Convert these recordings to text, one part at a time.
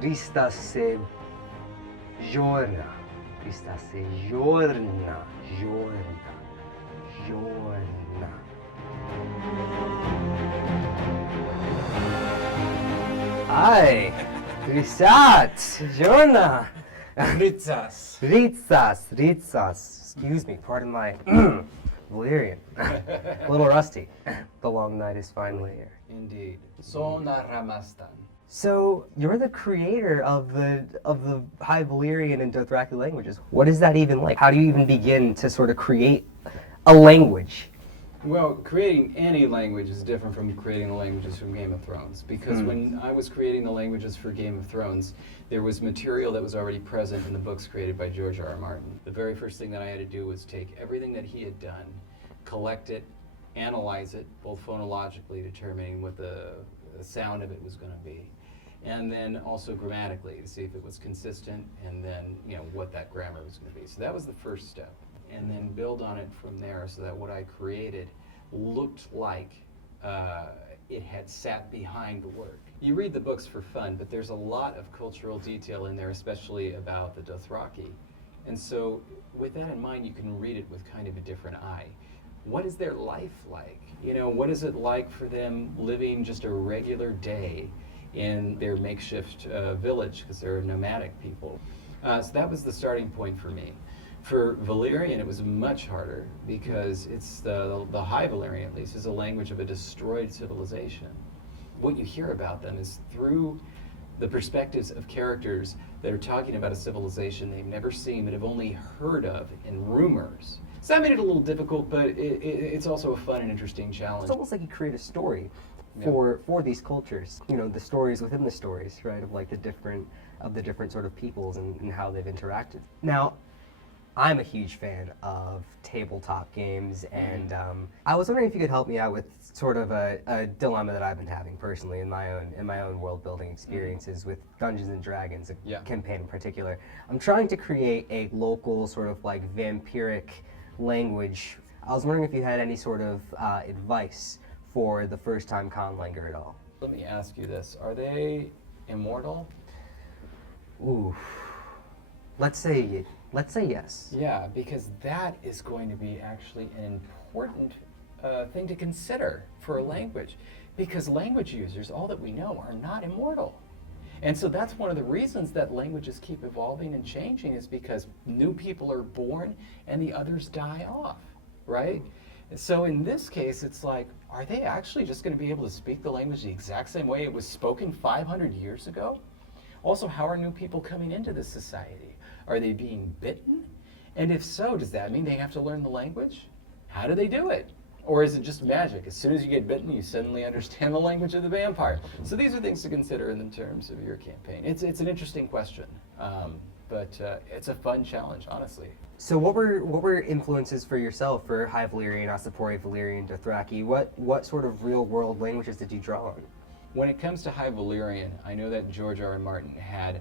Rista se giorna. Rista se giorna. Giorna. Giorna. Ai, risat, giorna. Ritzas. Ritsas. Excuse me, pardon my Valyrian. A little rusty. The long night is finally here. Indeed. Sona Ramastan. So you're the creator of the High Valyrian and Dothraki languages. What is that even like? How do you even begin to sort of create a language? Well, creating any language is different from creating the languages from Game of Thrones. Because when I was creating the languages for Game of Thrones, there was material that was already present in the books created by George R. R. Martin. The very first thing that I had to do was take everything that he had done, collect it, analyze it, both phonologically, determining what the sound of it was going to be, and then also grammatically to see if it was consistent, and then what that grammar was going to be. So that was the first step, and then build on it from there so that what I created looked like it had sat behind the work. You read the books for fun, but there's a lot of cultural detail in there, especially about the Dothraki. And so with that in mind, you can read it with kind of a different eye. What is their life like? What is it like for them living just a regular day in their makeshift village, because they're nomadic people? So that was the starting point for me. For Valyrian, it was much harder because it's the High Valyrian, at least, is a language of a destroyed civilization. What you hear about them is through the perspectives of characters that are talking about a civilization they've never seen, but have only heard of in rumors. So that made it a little difficult, but it's also a fun and interesting challenge. It's almost like you create a story for these cultures. The stories within the stories, right? Of like the different sort of peoples and how they've interacted. Now, I'm a huge fan of tabletop games, and I was wondering if you could help me out with sort of a dilemma that I've been having personally in my own world building experiences with Dungeons and Dragons, a campaign in particular. I'm trying to create a local sort of like vampiric language. I was wondering if you had any sort of advice for the first-time conlanger at all. Let me ask you this: are they immortal? Ooh, let's say yes. Yeah, because that is going to be actually an important thing to consider for a language, because language users, all that we know, are not immortal. And so that's one of the reasons that languages keep evolving and changing, is because new people are born and the others die off, right? So in this case, it's like, are they actually just going to be able to speak the language the exact same way it was spoken 500 years ago? Also, how are new people coming into this society? Are they being bitten? And if so, does that mean they have to learn the language? How do they do it? Or is it just magic? As soon as you get bitten, you suddenly understand the language of the vampire. So these are things to consider in terms of your campaign. It's an interesting question, but it's a fun challenge, honestly. So what were influences for yourself for High Valyrian, Asapori, Valyrian, Dothraki? What sort of real world languages did you draw on? When it comes to High Valyrian, I know that George R. R. Martin had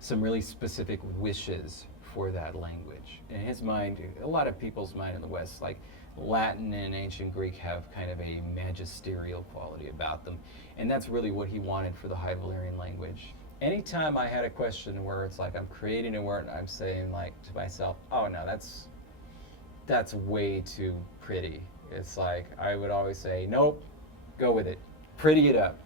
some really specific wishes for that language. In his mind, a lot of people's mind in the West, like Latin and ancient Greek, have kind of a magisterial quality about them. And that's really what he wanted for the High Valyrian language. Anytime I had a question where it's like I'm creating a word and I'm saying like to myself, oh no, that's way too pretty. It's like I would always say, nope, go with it. Pretty it up.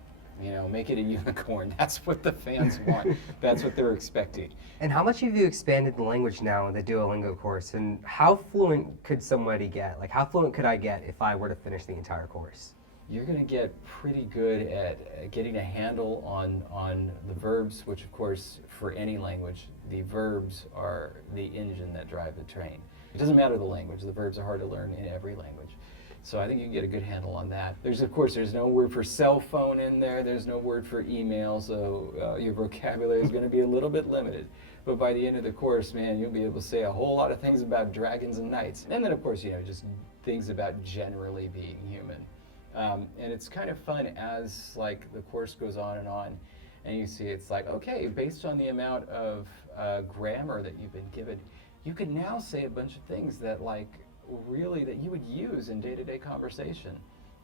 Make it a unicorn. That's what the fans want. That's what they're expecting. And how much have you expanded the language now in the Duolingo course? And how fluent could somebody get? Like, how fluent could I get if I were to finish the entire course? You're going to get pretty good at getting a handle on the verbs, which, of course, for any language, the verbs are the engine that drive the train. It doesn't matter the language. The verbs are hard to learn in every language. So I think you can get a good handle on that. There's no word for cell phone in there. There's no word for email, so your vocabulary is going to be a little bit limited. But by the end of the course, man, you'll be able to say a whole lot of things about dragons and knights. And then, of course, just things about generally being human. And it's kind of fun as like the course goes on, and you see it's like, okay, based on the amount of grammar that you've been given, you can now say a bunch of things that really that you would use in day-to-day conversation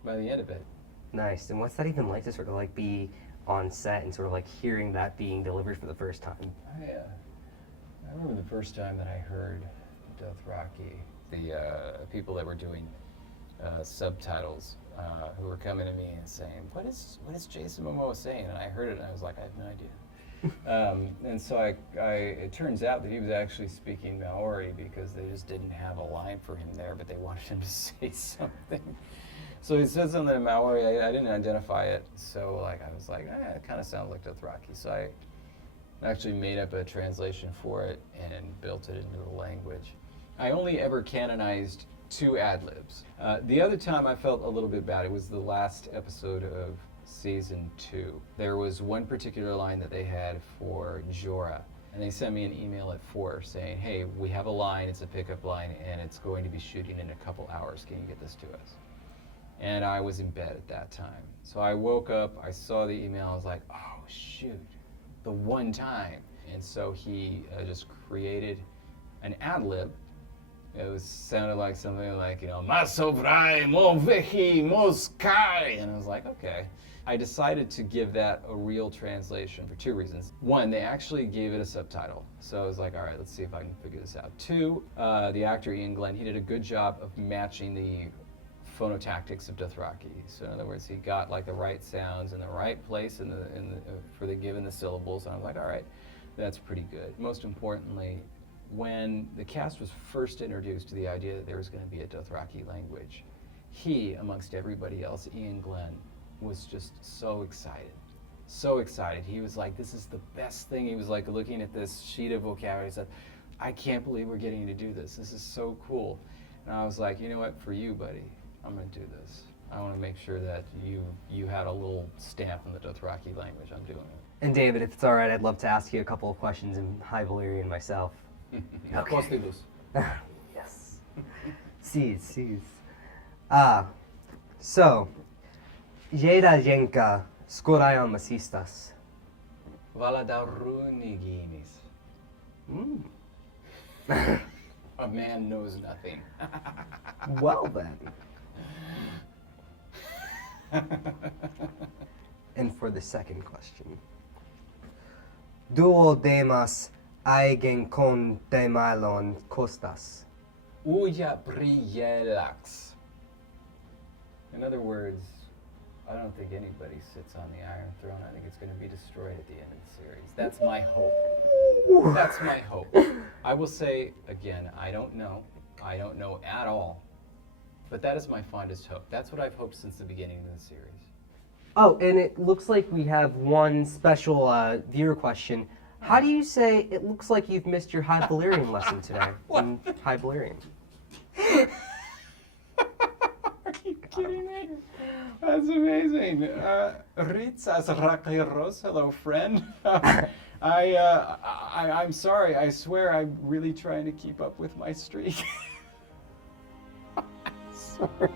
by the end of it. Nice. And what's that even like to sort of like be on set and sort of like hearing that being delivered for the first time? I remember the first time that I heard Dothraki, the people that were doing subtitles who were coming to me and saying, what is Jason Momoa saying? And I heard it and I was like, I have no idea. And so it turns out that he was actually speaking Maori because they just didn't have a line for him there, but they wanted him to say something. So he said something in Maori, I didn't identify it, so like I was like, it kind of sounds like Dothraki. So I actually made up a translation for it and built it into the language. I only ever canonized 2 ad-libs. The other time I felt a little bit bad, it was the last episode of season 2. There was one particular line that they had for Jorah, and they sent me an email at 4 saying, hey, we have a line, it's a pickup line, and it's going to be shooting in a couple hours. Can you get this to us? And I was in bed at that time. So I woke up, I saw the email, I was like, oh shoot, the one time. And so he just created an ad-lib. It sounded like something like, Masovrai, Movehi, Moskai. And I was like, okay. I decided to give that a real translation for 2 reasons. 1, they actually gave it a subtitle. So I was like, all right, let's see if I can figure this out. 2, the actor Ian Glenn, he did a good job of matching the phonotactics of Dothraki. So in other words, he got like the right sounds in the right place for the given the syllables. And I was like, all right, that's pretty good. Most importantly, when the cast was first introduced to the idea that there was going to be a Dothraki language, he, amongst everybody else, Ian Glenn, was just so excited. So excited. He was like, this is the best thing. He was like looking at this sheet of vocabulary. He said, I can't believe we're getting to do this. This is so cool. And I was like, you know what, for you, buddy, I'm going to do this. I want to make sure that you had a little stamp in the Dothraki language. I'm doing it. And David, if it's all right, I'd love to ask you a couple of questions in High Valyrian myself. Okay. Yes. Sees. So, Jeda Jenka skorają masistas. Valadaruniginis. A man knows nothing. Well then. And for the second question. Duo demas eigen con demalon costas. Uya prielax. In other words, I don't think anybody sits on the Iron Throne. I think it's going to be destroyed at the end of the series. That's my hope. That's my hope. I will say, again, I don't know. I don't know at all. But that is my fondest hope. That's what I've hoped since the beginning of the series. Oh, and it looks like we have one special viewer question. How do you say it looks like you've missed your High Valyrian lesson today in High Valyrian? Are you kidding me? That's amazing. Ritsas rakiros, hello friend. I'm sorry, I swear I'm really trying to keep up with my streak. Sorry.